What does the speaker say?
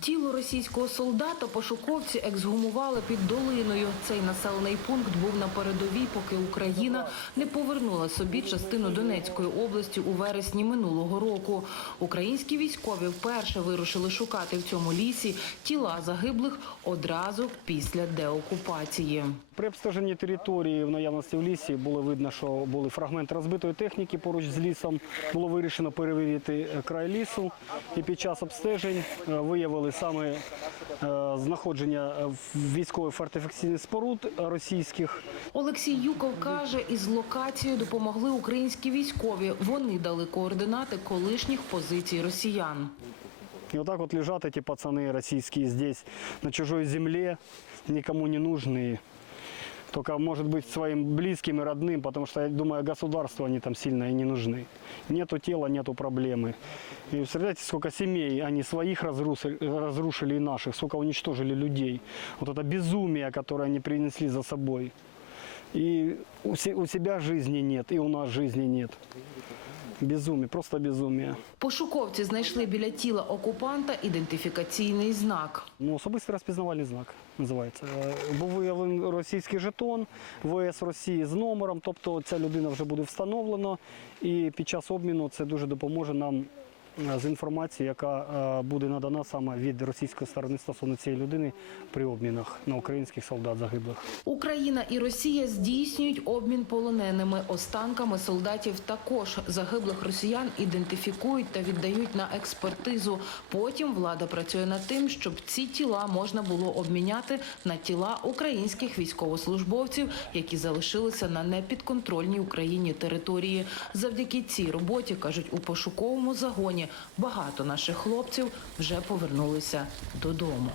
Тіло російського солдата пошуковці ексгумували під долиною. Цей населений пункт був на передовій, поки Україна не повернула собі частину Донецької області у вересні минулого року. Українські військові вперше вирушили шукати в цьому лісі тіла загиблих одразу після деокупації. При обстеженні території в наявності в лісі було видно, що були фрагменти розбитої техніки поруч з лісом. Було вирішено перевірити край лісу. І під час обстежень е, виявили саме е, знаходження е, військових фортифікаційних споруд російських. Олексій Юков каже, із локацією допомогли українські військові. Вони дали координати колишніх позицій росіян. И вот так вот лежат эти пацаны российские здесь, на чужой земле, никому не нужные. Только, может быть, своим близким и родным, потому что, я думаю, государству они там сильно и не нужны. Нету тела, нету проблемы. И представляете, сколько семей они своих разрушили, разрушили и наших, сколько уничтожили людей. Вот это безумие, которое они принесли за собой. И у, се- у себя жизни нет, и у нас жизни нет. Безумие, просто безумие. Пошуковці знайшли біля тіла окупанта ідентифікаційний знак. Ну, особистий розпізнавальний знак називається. Е, Був виявлений російський жетон ВС Росії з номером, тобто ця людина вже буде встановлена, і під час обміну це дуже допоможе нам з інформацією, яка е, буде надана саме від російської сторони стосовно цієї людини при обмінах на українських солдат загиблих. Україна і Росія здійснюють обмін полоненими останками солдатів. Також загиблих росіян ідентифікують та віддають на експертизу. Потім влада працює над тим, щоб ці тіла можна було обміняти на тіла українських військовослужбовців, які залишилися на непідконтрольній Україні території. Завдяки цій роботі кажуть у пошуковому загоні багато наших хлопців вже повернулися додому.